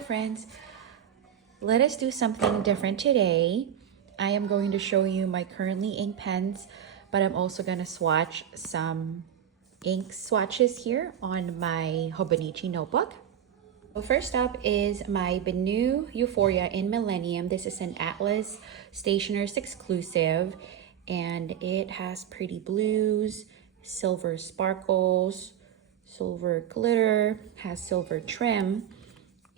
friends, let us do something different today. I am going to show you my currently ink pens, but I'm also going to swatch some ink swatches here on my Hobonichi notebook. So first up is my Benu Euphoria in Millennium. This is an Atlas Stationers exclusive, and it has pretty blues, silver sparkles, silver glitter, has silver trim,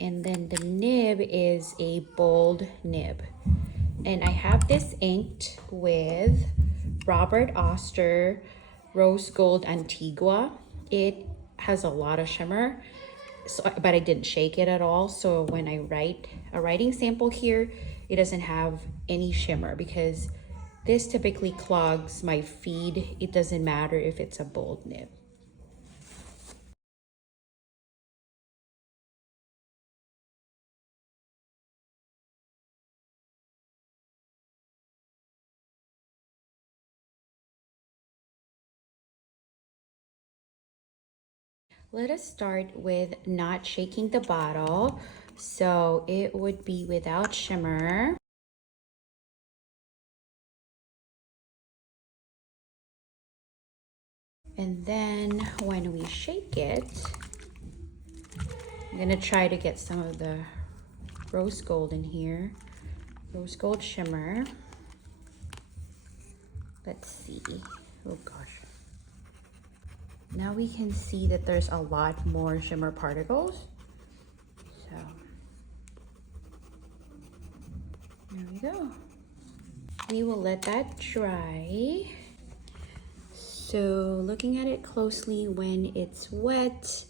and then the nib is a bold nib. And I have this inked with Robert Oster Rose Gold Antigua. It has a lot of shimmer, but I didn't shake it at all. So when I write a writing sample here, it doesn't have any shimmer because this typically clogs my feed. It doesn't matter if it's a bold nib. Let us start with not shaking the bottle. So it would be without shimmer. And then when we shake it, I'm gonna try to get some of the rose gold in here. Rose gold shimmer. Let's see. Oh gosh. Now we can see that there's a lot more shimmer particles. So there we go. We will let that dry. So looking at it closely when it's wet.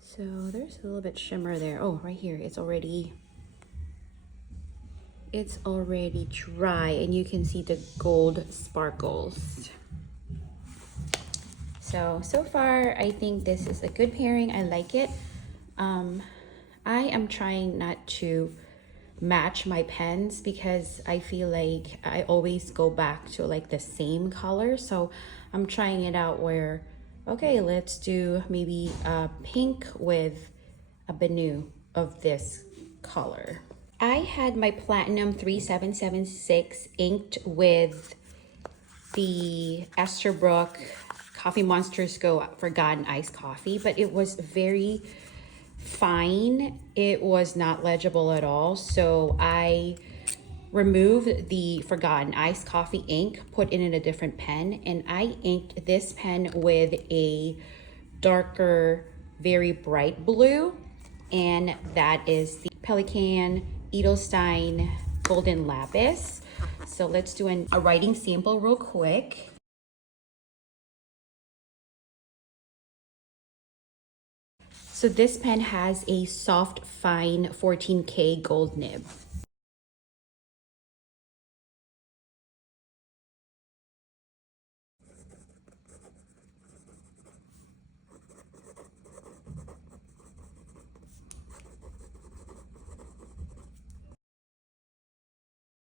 So there's a little bit shimmer there. Oh, right here, it's already dry, and you can see the gold sparkles. So far, I think this is a good pairing. I like it. I am trying not to match my pens because I feel like I always go back to like the same color. So I'm trying it out where, okay, let's do maybe a pink with a Benu of this color. I had my Platinum 3776 inked with the Esterbrook Coffee Monsters Go Forgotten Iced Coffee, but it was very fine. It was not legible at all. So I removed the Forgotten Iced Coffee ink, put it in a different pen, and I inked this pen with a darker, very bright blue, and that is the Pelikan Edelstein Golden Lapis. So let's do a writing sample real quick. So this pen has a soft, fine 14K gold nib.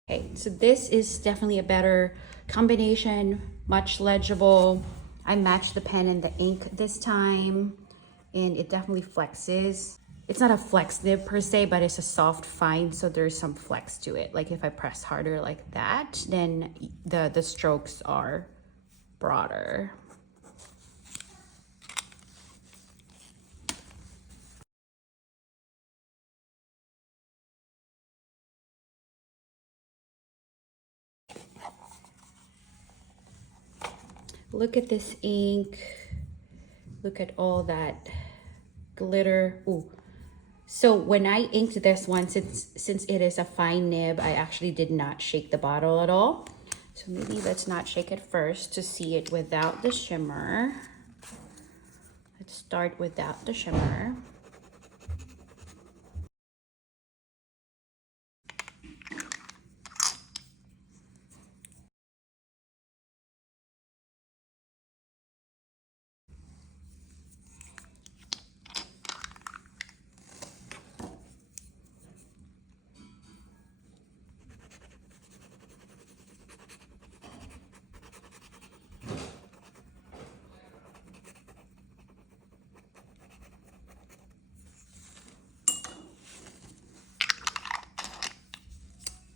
Okay, so this is definitely a better combination, much legible. I matched the pen and the ink this time, and it definitely flexes. It's not a flex nib per se, but it's a soft fine, so there's some flex to it. Like if I press harder like that, then the strokes are broader. Look at this ink. Look at all that glitter. Ooh. So when I inked this one, since it is a fine nib, I actually did not shake the bottle at all. So maybe let's not shake it first to see it without the shimmer. Let's start without the shimmer.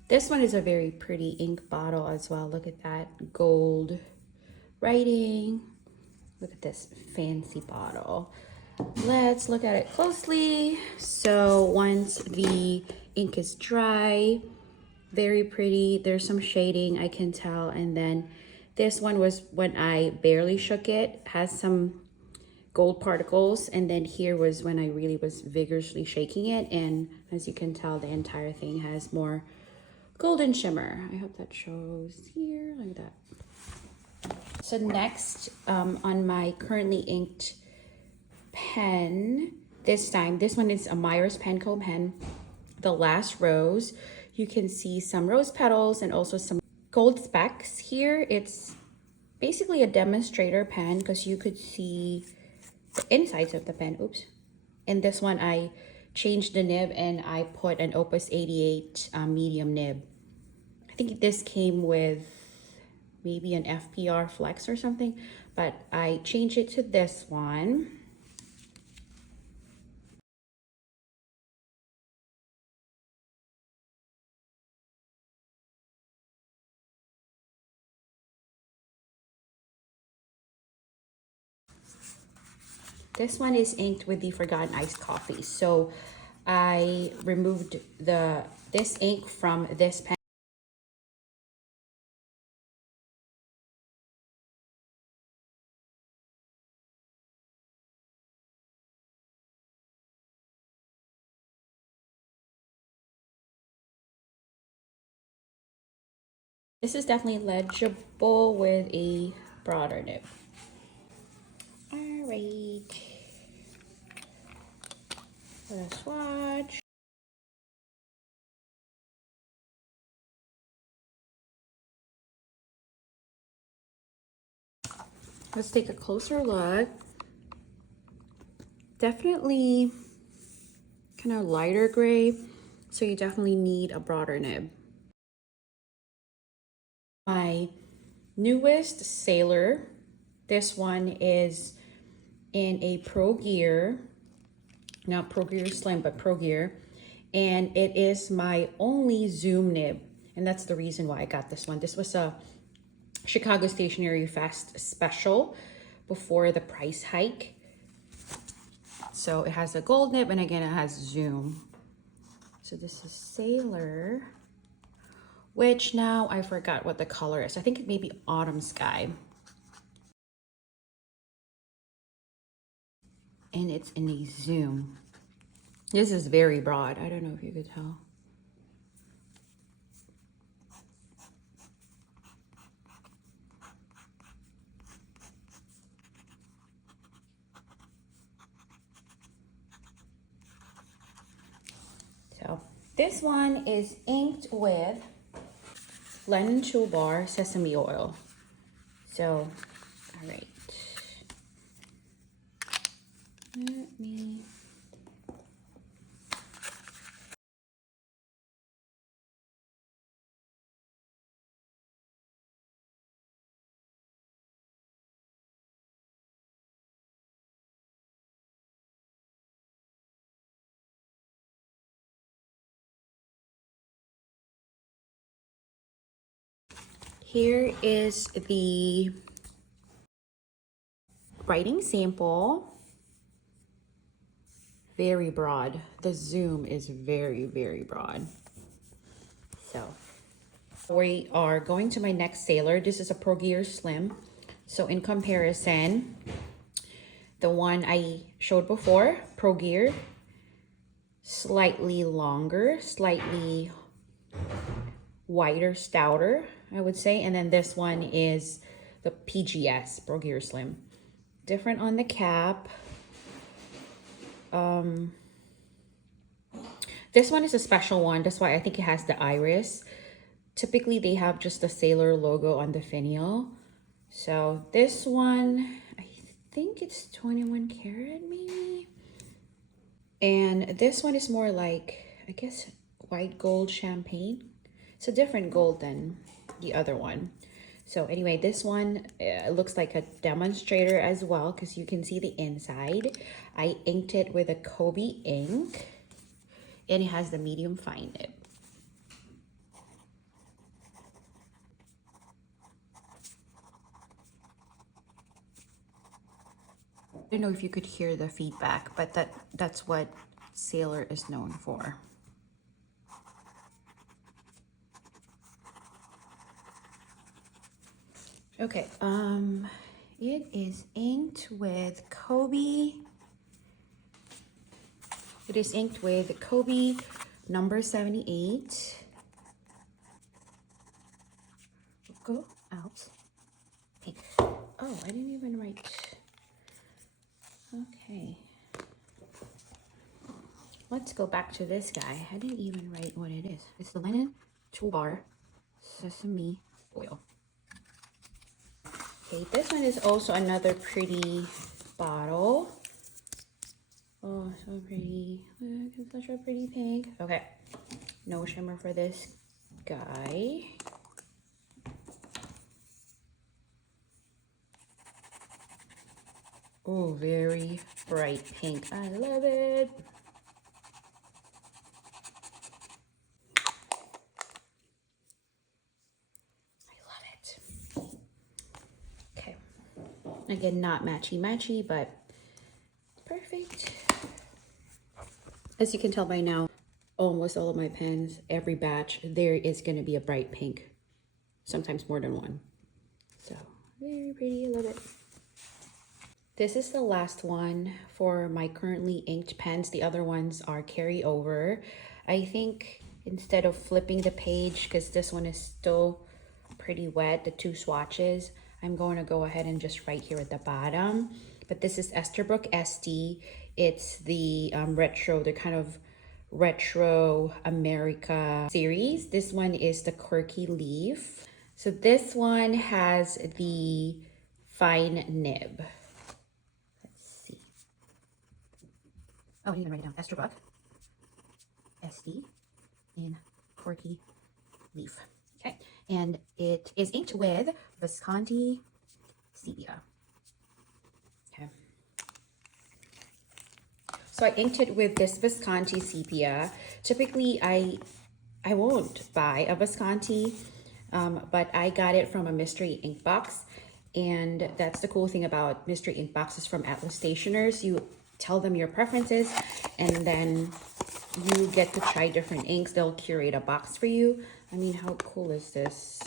This one is a very pretty ink bottle as well. Look at that gold writing. Look at this fancy bottle. Let's look at it closely. So once the ink is dry, very pretty. There's some shading, I can tell. And then this one was when I barely shook it, has some gold particles. And then here was when I really was vigorously shaking it. And as you can tell, the entire thing has more golden shimmer. I hope that shows here, like that. So next, on my currently inked pen, this one is a Myers Penco pen, The Last Rose. You can see some rose petals and also some gold specks here. It's basically a demonstrator pen because you could see the insides of the pen. Oops. In this one, I changed the nib and I put an Opus 88 medium nib. I think this came with maybe an FPR Flex or something, but I changed it to this one. This one is inked with the Forgotten Iced Coffee. So I removed this ink from this pen. This is definitely legible with a broader nib. All right, let us swatch. Let's take a closer look. Definitely kind of lighter gray, so you definitely need a broader nib. My newest Sailor, this one is in a Pro Gear, not Pro Gear Slim, but Pro Gear, and it is my only zoom nib, and that's the reason why I got this one. This was a Chicago Stationery Fest special before the price hike. So it has a gold nib, and again, it has zoom. So this is Sailor, which now I forgot what the color is. I think it may be Autumn Sky. And it's in a zoom. This is very broad. I don't know if you could tell. So this one is inked with Lennon Toolbar Sesame Oil. So, all right. Let me... Here is the writing sample. Very broad. The zoom is very, very broad. So we are going to my next Sailor. This is a Pro Gear Slim. So in comparison, the one I showed before, Pro Gear, slightly longer, slightly wider, stouter, I would say. And then this one is the PGS, Pro Gear Slim. Different on the cap. This one is a special one. That's why I think it has the iris. Typically, they have just the Sailor logo on the finial. So this one, I think it's 21 karat maybe. And this one is more like, I guess, white gold champagne. It's a different gold than the other one. So anyway, this one looks like a demonstrator as well because you can see the inside. I inked it with a Kobe ink and it has the medium fine nib. I don't know if you could hear the feedback, but that's what Sailor is known for. Okay, it is inked with Kobe. It is inked with Kobe number 78. Go out. Pink. Oh, I didn't even write. Okay. Let's go back to this guy. I didn't even write what it is. It's the Linen Toolbar Sesame Oil. Okay, this one is also another pretty bottle. Oh, so pretty. Look, it's such a pretty pink. Okay, no shimmer for this guy. Oh, very bright pink. I love it. Again, not matchy-matchy, but perfect. As you can tell by now, almost all of my pens, every batch, there is going to be a bright pink. Sometimes more than one. So, very pretty, I love it. This is the last one for my currently inked pens. The other ones are carryover. I think instead of flipping the page, because this one is still pretty wet, the two swatches, I'm going to go ahead and just write here at the bottom. But this is Esterbrook SD. It's the retro, the kind of retro America series. This one is the Quirky Leaf. So this one has the fine nib. Let's see. Oh, I didn't even write it down. Esterbrook SD in Quirky Leaf. Okay, and it is inked with Visconti Sepia. Okay. So I inked it with this Visconti Sepia. Typically, I won't buy a Visconti, but I got it from a mystery ink box. And that's the cool thing about mystery ink boxes from Atlas Stationers. You tell them your preferences, and then you get to try different inks. They'll curate a box for you. I mean, how cool is this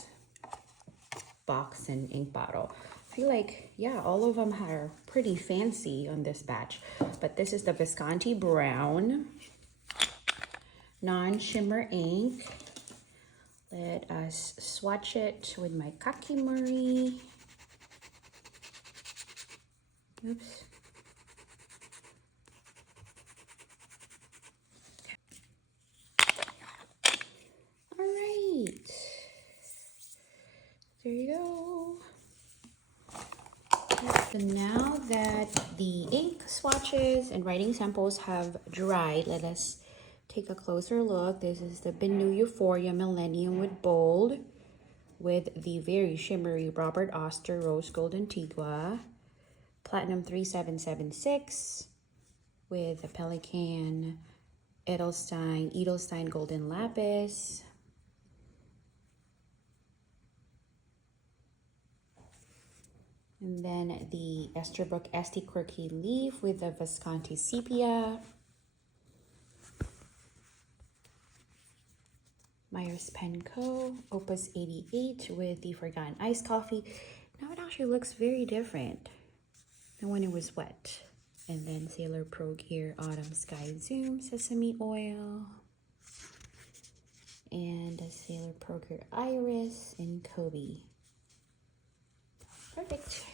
box and ink bottle? I feel like, yeah, all of them are pretty fancy on this batch. But this is the Visconti Brown non-shimmer ink. Let us swatch it with my Kakimori. Oops. All right. There you go. So now that the ink swatches and writing samples have dried, let us take a closer look. This is the Benu Euphoria Millennium with Bold, with the very shimmery Robert Oster Rose Gold Antigua, Platinum 3776, with a Pelican Edelstein Golden Lapis, and then the Esterbrook SD Quirky Leaf with the Visconti Sepia, Myers Pen Co. Opus 88 with the Forgotten Iced Coffee. Now it actually looks very different than when it was wet. And then Sailor Pro Gear Autumn Sky Zoom Sesame Oil. And a Sailor Pro Gear Iris and Kobe. Perfect.